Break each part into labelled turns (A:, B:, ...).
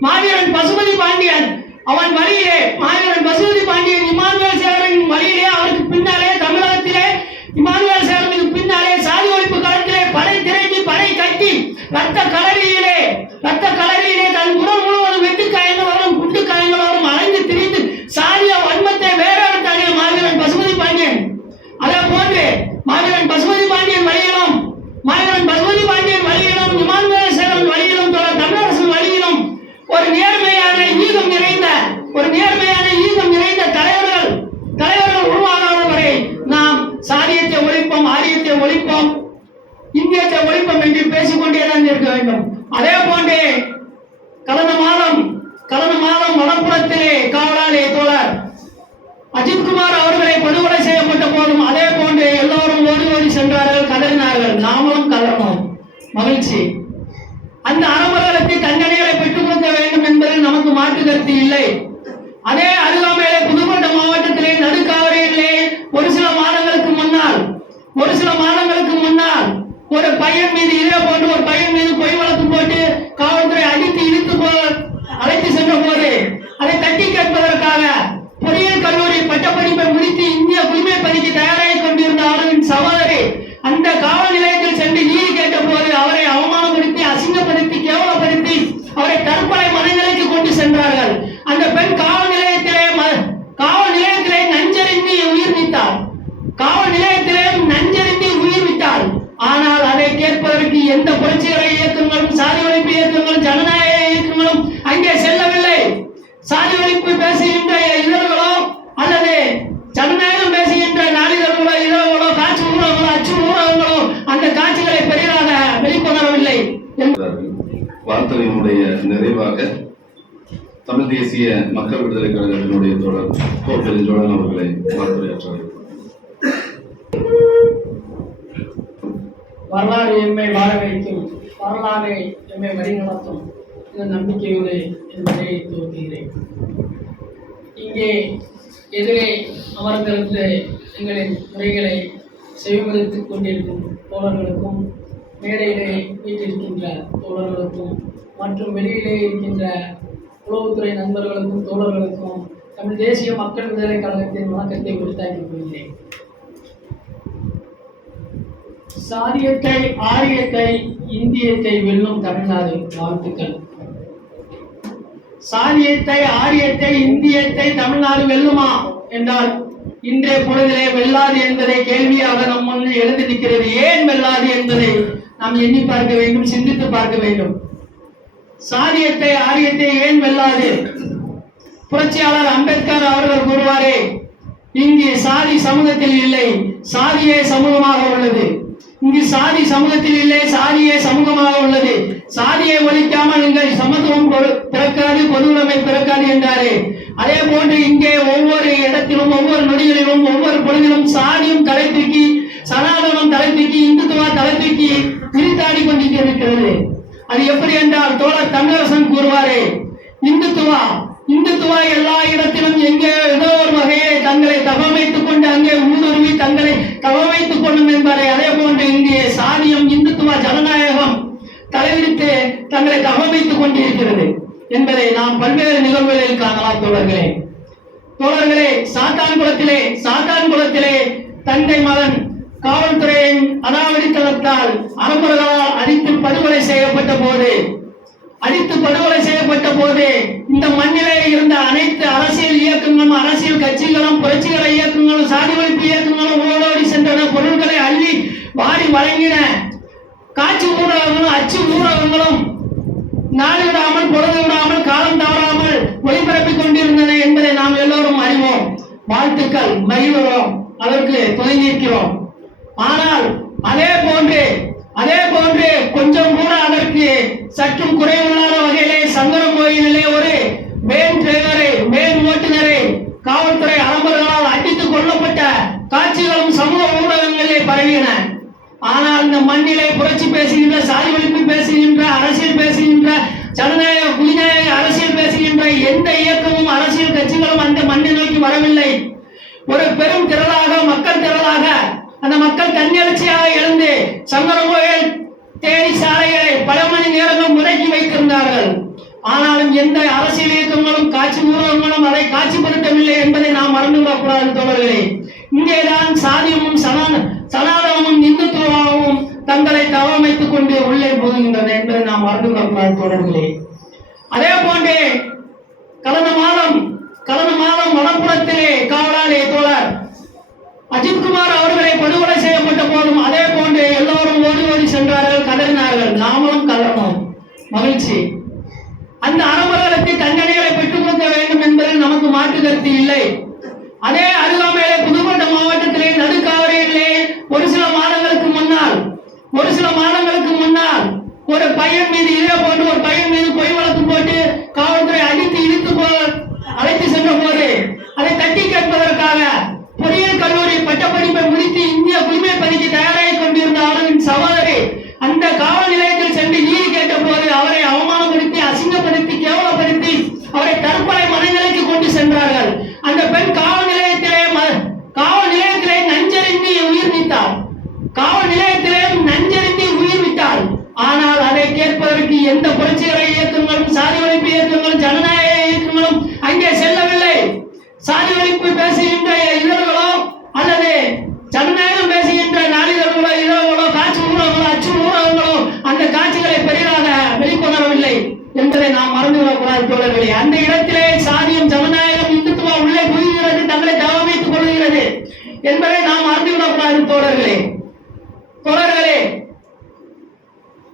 A: மாவீரன் பசுபதி பாண்டியன். அவன் வழியிலே மாவீரன் பசுபதி பாண்டியன் இமானுவேல் சேகரின் வழியிலே அவருக்கு பின்னாலே தமிழகத்திலே இமானுவேல் சேகரனுக்கு பின்னாலே சாதி ஒழிப்பு களத்திலே படை திரட்டி படை கட்டி ரத்த கலை ரத்த களரியிலே தன் உடல் முழுவதும் வெட்டு காயங்களோடும் குண்டு காயங்களோடும் அலைந்து திரிந்து சாதிய வன்மத்தை வேறெடுத்தாங்க மாவீரன் பசுபதி பாண்டியன் அதே போன்று மாவீரன் பசுபதி பாண்டியன் வழியிலும் மாவீரன் பசுபதி பாண்டியன் வழியிலும் இமானுவேல் சேகரன் வழியிலும் தொடர் தமிழரசன் வழியிலும் ஒரு நேர்மையான ஈகம் நிறைந்த ஒரு நேர்மையான ஈகம் நிறைந்த தலைவர்கள் தலைவர்கள் உருவாகாத வரை நாம் சாதியத்தை ஒழிப்போம் வேண்டும் ஒழிப்போம் இந்தியத்தை ஒழிப்போம் என்று பேசிக்கொண்டே தான் இருக்க வேண்டும். அதே போன்றே கடந்த மாதம் கடந்த மாதம் வடப்புறத்திலே காவலாளி தோழர் அஜித்குமார் அவர்களை படுகொலை செய்யப்பட்ட போதும் அதே போன்று எல்லோரும் ஓடி ஓடி சென்றார்கள் கதறினார்கள். நாமளும் கதறணும். மகிழ்ச்சி. அந்த அறமர்களுக்கு தண்டனைகளை பெற்றுக் கொடுக்க வேண்டும் என்பதில் நமக்கு மாற்று கருத்து இல்லை. அதே அருகாமையிலே புதுக்கோட்டை மாவட்டத்திலே நடுக்காவரியிலே ஒரு சில மாதங்களுக்கு முன்னால் ஒரு சில மாதங்களுக்கு முன்னால் ஒரு கீழே போட்டு ஒரு பையன் மீது பொய் வழக்கு போட்டு காவல்துறை அடித்து இழுத்து போ அழைத்து சென்ற போது அதை தட்டி கேட்பதற்காக பொறியியல் கல்லூரி பட்டப்படிப்பை முடித்து இந்திய குடிமை பணிக்கு தயாராகி கொண்டிருந்த அவரின் சகோதரி அந்த காவல் நிலையத்தில் சென்று நீதி கேட்ட போது அவரை அவமானப்படுத்தி அசிங்கப்படுத்தி கேவலப்படுத்தி அவரை தற்கொலை மனநிலைக்கு கொண்டு சென்றார்கள் அந்த பெண் காவல் நிலையத்திலே ம- காவல் நிலையத்திலே நஞ்சறிந்து உயிர் நீத்தார் காவல் நிலையத்திலே நஞ்சறிந்து உயிர் விட்டார் ஆனால் அதை கேட்பதற்கு எந்த புரட்சிகர இயக்கங்களும் சாதி ஒழிப்பு இயக்கங்களும் ஜனநாயக இயக்கங்களும் அங்கே செல்லவில்லை சாதி ஒழிப்பு பேசுகின்ற இதழ்களோ அல்லது ஜனநாயகம் பேசுகின்ற நாளிதழ்களோ இதழ்களோ காட்சி ஊடகங்களோ அச்சு ஊடகங்களோ அந்த காட்சிகளை பெரிதாக வெளிக்கொணரவில்லை என்று
B: வார்த்தையினுடைய நிறைவாக தமிழ் தேசிய மக்கள் விடுதலை கழகத்தினுடைய தொடர் கோ. பெருஞ்சோழன் அவர்களை வார்த்தையாற்ற
A: வரலாறு எம்மை வாழ வைக்கும் வரலாறு எம்மை வழிநடத்தும். இந்த நம்பிக்கையோடு என்பதை துவக்குகிறேன். இங்கே எதிரே அமர்ந்திருந்து எங்களின் உரைகளை செவிமதித்துக் கொண்டிருக்கும் தோழர்களுக்கும் மேடையிலே வீட்டிருக்கின்ற தோழர்களுக்கும் மற்றும் வெளியிலே இருக்கின்ற உளவுத்துறை நண்பர்களுக்கும் தோழர்களுக்கும் தமிழ் தேசிய மக்கள் விடுதலை கழகத்தின் வணக்கத்தை உரித்தாக்கிக் கொள்கிறேன் சாரியத்தை ஆரியத்தை இந்தியத்தை வெல்லும் தமிழ்நாடு வாழ்த்துக்கள். சாதியத்தை ஆரியத்தை இந்தியத்தை தமிழ்நாடு வெல்லுமா என்றால் இன்றைய பொழுதிலே வெல்லாது என்பதை கேள்வியாக நம் முன் எழுந்து நிற்கிறது. ஏன் வெல்லாது என்பதை நாம் எண்ணி பார்க்க வேண்டும் சிந்தித்து பார்க்க வேண்டும். சாதியத்தை ஆரியத்தை ஏன் வெல்லாது? புரட்சியாளர் அம்பேத்கர் அவர்கள் கூறுவாரே இங்கே சாதி சமூகத்தில் இல்லை சாதியே சமூகமாக உள்ளது. இங்கு சாதி சமூகத்தில் இல்லை சாதியே சமூகமாக உள்ளது. சாதியை ஒழிக்காமல் நீங்கள் சமத்துவம் பிறக்காது பொதுவுடைமை பிறக்காது என்றாரே. அதே போன்று இங்கே ஒவ்வொரு இடத்திலும் ஒவ்வொரு நொடிகளிலும் ஒவ்வொரு பொழுதிலும் சாதியும் தலை தூக்கி சனாதனம் தலை தூக்கி இந்துத்துவா தலை தூக்கி விரித்தாடி கொண்டிருக்கிறது. அது எப்படி என்றால் தோழர் தமிழரசன் கூறுவாரே இந்துத்துவா இந்துத்துவா எல்லா இடத்திலும் எங்கே ஏதோ ஒரு வகையை தங்களை தகவமைத்துக் கொண்டு அங்கே ஊடுருவி தங்களை தகவமைத்துக் கொள்ளும் என்பதை அதே போன்று இங்கே சாதியம் இந்துத்துவா ஜனநாயகம் தலைவிரித்து தங்களை தகவமைத்துக் கொண்டிருக்கிறது என்பதை நாம் பல்வேறு நிகழ்வுகளில் காணலாம் தோழர்களே. தோழர்களே சாத்தான் குலத்திலே தந்தை மகன் காவல்துறையின் அடாவடித்தனத்தால் அரம்பர்களால் அடித்து படுகொலை செய்யப்பட்ட போது அடித்து படுகொலை செய்யப்பட்ட போது இந்த மண்ணிலே இருந்த அனைத்து அரசியல் இயக்கங்களும் அரசியல் கட்சிகளும் புரட்சிகர இயக்கங்களும் சாதி ஒழிப்பு இயக்கங்களும் ஓடோடி சென்றன பொருட்களை அள்ளி வாரி வழங்கின காட்சி ஊடகங்களும் அச்சு ஊடகங்களும் நாடு விடாமல் பொழுது விடாமல் காலம் தவறாமல் ஒளிபரப்பிக் கொண்டிருந்தன என்பதை நாம் எல்லோரும் அறிவோம். வாழ்த்துக்கள் மகிழ்கிறோம் அதற்கு துணை நிற்கிறோம். ஆனால் அதே போன்று அதே போன்று கொஞ்சம் கூட அதற்கு சற்றும் குறைவில்லாத வகையிலே சங்கரம் கோயிலிலே ஒரு மேன் டிரைவரை மேன் ஓட்டுநரை காவல்துறை அலம்பர்களால் அடித்துக் கொல்லப்பட்ட காட்சிகளும் சமூக ஊடகங்களிலே பரவின ஆனால் இந்த மண்ணிலே புரட்சி பேசுகின்ற சாதி ஒழிப்பு பேசுகின்ற அரசியல் பேசுகின்ற ஜனநாயக குடிநாயக அரசியல் பேசுகின்ற எந்த இயக்கமும் அரசியல் கட்சிகளும் அந்த மண்ணை நோக்கி வரவில்லை. ஒரு பெரும் திரள அந்த மக்கள் தன்னெழுச்சியாக எழுந்து சங்கரன் கோயில் தேனி சாலைகளை பல மணி நேரங்கள் முடக்கி வைத்திருந்தார்கள். ஆனாலும் எந்த அரசியல் இயக்கங்களும் காட்சி ஊடகங்களும் அதை காட்சிப்படுத்தவில்லை என்பதை நாம் மறந்துவிடக்கூடாது தோழர்களே. இங்கேதான் சாதியமும் சனாத சனாதனமும் இந்துத்துவமும் தங்களை தவமைத்துக் கொண்டு உள்ளே போகின்றன என்பதை நாம் மறந்துவிடக்கூடாது தோழர்களே. அதே போன்றே கடந்த மாதம் கடந்த மாதம் வடப்புறத்திலே காவலாளி தோழர் அஜித்குமார் அவர்களை படுகொலை செய்யப்பட்ட போதும் அதே போன்று எல்லோரும் ஓடி ஓடி சென்றார்கள் கதறினார்கள். நாமளும் கதறணும். மகிழ்ச்சி. அந்த அறமர்களுக்கு தண்டனைகளை பெற்றுக் கொடுக்க வேண்டும் என்பதில் நமக்கு மாற்று கருத்து இல்லை. அதே அருகாமையிலே புதுக்கோட்டை மாவட்டத்திலே நடுக்காவரியிலே ஒரு சில மாதங்களுக்கு முன்னால் ஒரு சில மாதங்களுக்கு முன்னால் ஒரு பையன் மீது இதே போன்று ஒரு பையன் மீது பொய் வழக்கு போட்டு காவல்துறை அடித்து இழுத்து போ அழைத்து சென்ற போது அதை தட்டி கேட்பதற்காக பொறியியல் கல்லூரி பட்டப்படிப்பை முடித்து இந்திய குடிமை தயாராகி கொண்டிருந்த ஆளுவின் சகோதரி அந்த காவல் நிலையத்தில் சென்று நீதி கேட்ட போது அவரை அவமானப்படுத்தி அசிங்கப்படுத்தி கேவலப்படுத்தி அவரை தற்கொலை மனநிலைக்கு கொண்டு சென்றார்கள் அந்த பெண் காவல் நிலையத்திலே ம- காவல் நிலையத்திலே நஞ்சறிந்து உயிர் நீத்தார் காவல் நிலையத்திலே நஞ்சறிந்து உயிர் விட்டார் ஆனால் அதை கேட்பதற்கு எந்த புரட்சிகர இயக்கங்களும் சாதி ஒழிப்பு இயக்கங்களும் ஜனநாயக இயக்கங்களும் அங்கே செல்லவில்லை சாதி ஒழிப்பு பேசுகின்ற இதழ்களோ அல்லது ஜனநாயகம் பேசுகின்ற நாளிதழ்களோ இதழ்களோ காட்சி ஊடகங்களோ அச்சு ஊடகங்களோ அந்த காட்சிகளை பெரிதாக வெளிக்கொணரவில்லை என்பதை நாம் மறந்துவிடக்கூடாது தோழர்களே. அந்த இடத்திலே சாதியம் ஜனநாயகம் இந்துத்துவா உள்ளே புரிகிறது தங்களை தவமைத்துக் கொள்கிறது என்பதை நாம் மறந்துவிடக்கூடாது தோழர்களே. தோழர்களே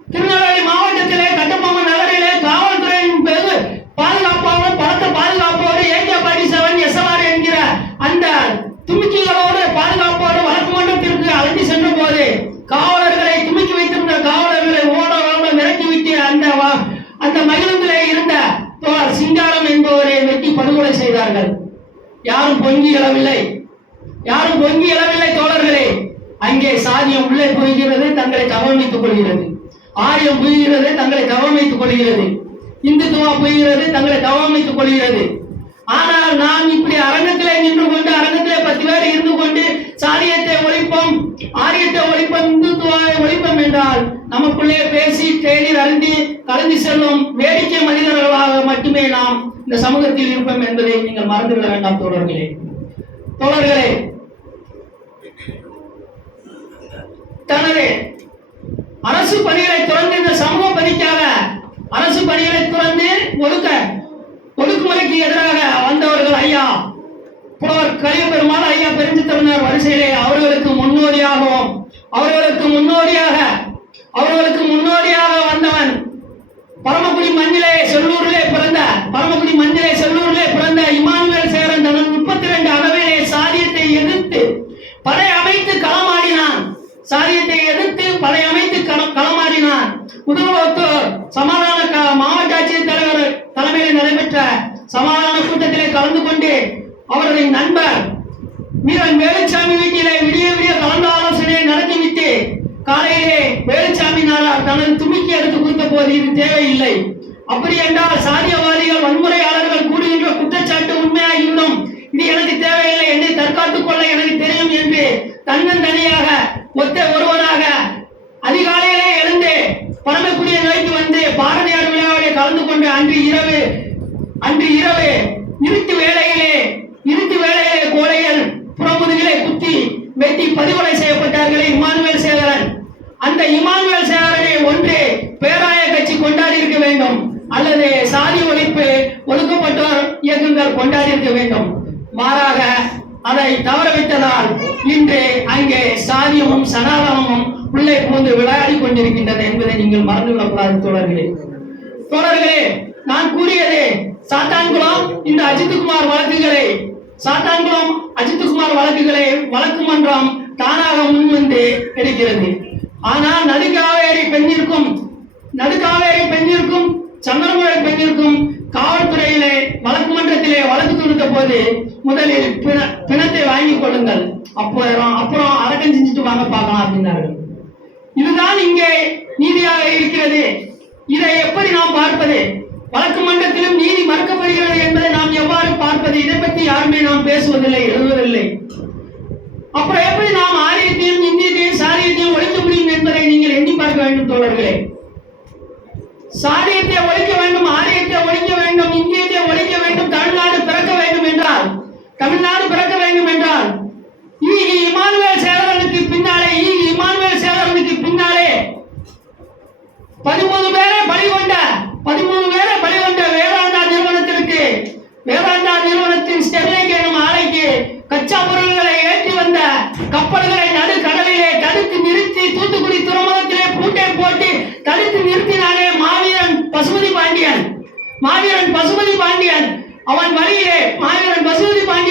A: திருநெல்வேலி மாவட்டத்திலே கட்டபொம்மன் நகரிலே காவல்துறையின் பேரு பாதுகாப்போடு பலத்த பாதுகாப்போடு ஏகே பாடி செவன் எஸ்எல்ஆர் என்கிற அந்த துமிக்கிகளோடு பாதுகாப்போடு வழக்கு மன்றத்திற்கு அழைத்து சென்ற போது காவலர்களை துமிக்கி வைத்திருந்த காவலர்களை ஓட ஓட மிரட்டிவிட்டு அந்த வ- அந்த மகிழுந்திலே இருந்த தோழர் சிங்காரம் என்பவரை வெட்டி படுகொலை செய்தார்கள் யாரும் பொங்கி எழவில்லை யாரும் பொங்கி எழவில்லை தோழர்களே அங்கே சாதியம் உள்ளே போகிறது தங்களை தவமைத்துக் கொள்கிறது. ஆரியம் புரிகிறது தங்களை தவமைத்துக் கொள்கிறது. இந்துத்துவா புரிகிறது தங்களை தவமைத்துக் கொள்கிறது. ஆனால் நாம் இப்படி அரங்கத்திலே நின்று கொண்டு அரங்கத்திலே பத்து பேர் இருந்து கொண்டு சாதியத்தை ஒழிப்போம் ஆரியத்தை ஒழிப்போம் இந்துத்துவாவை ஒழிப்போம் என்றால் நமக்குள்ளே பேசி தேநீர் அருந்தி கலந்து செல்லும் வேடிக்கை மனிதர்களாக மட்டுமே நாம் இந்த சமூகத்தில் இருப்போம் என்பதை நீங்கள் மறந்துவிட வேண்டாம் தோழர்களே. தோழர்களே தனது அரசு பணிகளை துறந்து இந்த சமூக பணிக்காக அரசு பணிகளை துறந்து ஒடுக்க ஒடுக்குமுறைக்கு எதிராக வந்தவர்கள் ஐயா புலவர் கலிய பெருமாள் ஐயா பெருஞ்சித்தமிழர் வரிசையிலே அவர்களுக்கு முன்னோடியாகவும் அவர்களுக்கு முன்னோடியாக அவர்களுக்கு முன்னோடியாக வந்தவன் பரமக்குடி மண்ணிலே செல்லூரிலே பிற பரமக்குடி மண்ணிலே செல்லூரிலே பிறந்த இமானுவேல் சேரன் தனது முப்பத்தி ரெண்டு அளவிலே சாதியத்தை எதிர்த்து படை அமைத்து சாரியத்தை எதிர்த்து படை அமைத்து கள- களமாடினான். புதுவத்தூர் சமாதான க- மாவட்ட ஆட்சியர் தலைவர் தலைமையில் நடைபெற்ற சமாதான கூட்டத்திலே கலந்து கொண்டு அவரது நண்பர் வீரன் வேலுச்சாமி வீட்டிலே விடிய விடிய கலந்து ஆலோசனை நடத்திவிட்டு காலையிலே வேலுச்சாமி நாளார் தனது துமிக்கி எடுத்து கொடுத்த போது இது தேவையில்லை. அப்படி என்றால் சாதியவாதிகள் வன்முறையாளர்கள் கூடுகின்ற குற்றச்சாட்டு உண்மையாகிவிடும் இது எனக்கு தேவையில்லை என்னை தற்காத்துக் கொள்ள எனக்கு தெரியும் என்று தன்னந்தனியாக ஒத்த ஒருவனாக அதிகாலையிலே எழுந்து பரமக்குடியை நோக்கி வந்து பாரதியார் விழாவிலே கலந்து கொண்டு அன்று இரவு அன்று இரவு இருட்டு வேளையிலே இருட்டு வேளையிலே கோழைகள் புறமுதுகிலே குத்தி வெட்டி படுகொலை செய்யப்பட்டார்களே இமானுவேல் சேகரன். அந்த இமானுவேல் சேகரனை ஒன்று பேராய கட்சி கொண்டாடி இருக்க வேண்டும். அல்லது சாதி ஒழிப்பு ஒடுக்கப்பட்டோர் இயக்கங்கள் கொண்டாடி இருக்க வேண்டும். மாறாக அதை தவற வைத்ததால் இன்று அங்கே சாதியமும் சனாதனமும் உள்ளே புகுந்து விளையாடி கொண்டிருக்கின்றது என்பதை நீங்கள் மறந்துவிடக்கூடாது தொடர்களே தொடர்களே நான் கூறியது சாத்தான்குளம் இந்த அஜித்குமார் வழக்குகளை சாத்தான்குளம் அஜித்குமார் வழக்குகளை வழக்கு மன்றம் தானாக முன்வந்து எடுக்கிறது. ஆனால் நடுக்காவேரி பெண்ணிற்கும் நடுக்காவேரி பெண்ணிற்கும் சந்திரமலை பெண்ணிற்கும் காவல்துறையிலே வழக்கு மன்றத்திலே வழக்கு தொடுத்த போது முதலில் பிண- பிணத்தை வாங்கி கொள்ளுங்கள். அப்புறம் அப்புறம் அரக்கம் செஞ்சுட்டு வாங்க பார்க்கலாம் அப்படின்னார்கள். இதுதான் இங்கே நீதியாக இருக்கிறது. இதை எப்படி நாம் பார்ப்பது? வழக்கு மன்றத்திலும் நீதி மறுக்கப்படுகிறது என்பதை நாம் எவ்வாறு பார்ப்பது? இதை பற்றி யாருமே நாம் பேசுவதில்லை எழுதுவதில்லை. அப்புறம் எப்படி நாம் ஆரியத்தையும் இந்தியத்தையும் சாரியத்தையும் ஒழிக்க முடியும் என்பதை நீங்கள் எண்ணி பார்க்க வேண்டும் தோழர்களே. சாரியத்தை ஒழிக்க வேண்டும் தமிழ்நாடு பிறக்க வேண்டும் என்றால் ஈகி இமானுவேல் சேகரனுக்கு பின்னாலே ஈகி இமானுவேல் சேகரனுக்கு பின்னாலே பதிமூணு பேரை பலி கொண்ட பதிமூணு பேரை பலி கொண்ட வேதாந்தா நிறுவனத்திற்கு வேதாந்தா நிறுவனத்தின் ஸ்டெர்லைக் எனும் ஆலைக்கு கச்சா பொருள்களை ஏற்றி வந்த கப்பல்களை நடு கடலிலே தடுத்து நிறுத்தி தூத்துக்குடி துறைமுகத்திலே பூட்டை போட்டு தடுத்து நிறுத்தினாலே மாவீரன் பசுமதி பாண்டியன். மாவீரன் பசுமதி பாண்டியன். அவன் வழியிலே மாவீரன் பசுமதி பாண்டியன்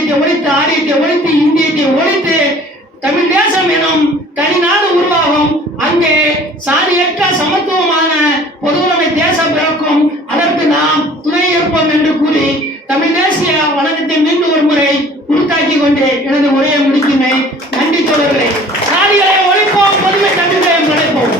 A: ஆரியத்தை ஒழித்து ஆரியத்தை ஒழித்து இந்தியத்தை ஒழித்து தமிழ் தேசம் எனும் தனிநாடு உருவாகும். அங்கே சாதியற்ற சமத்துவமான பொதுவுடைமை தேசம் பிறக்கும். அதற்கு நாம் துணை ஏற்போம் என்று கூறி தமிழ் தேசிய வணக்கத்தை மீண்டும் ஒரு முறை உருத்தாக்கி கொண்டு எனது உரையை முடிக்கின்றேன். நன்றி தொடர்கிறேன் சாதிகளை ஒழிப்போம் பொதுமை தமிழ் படைப்போம்.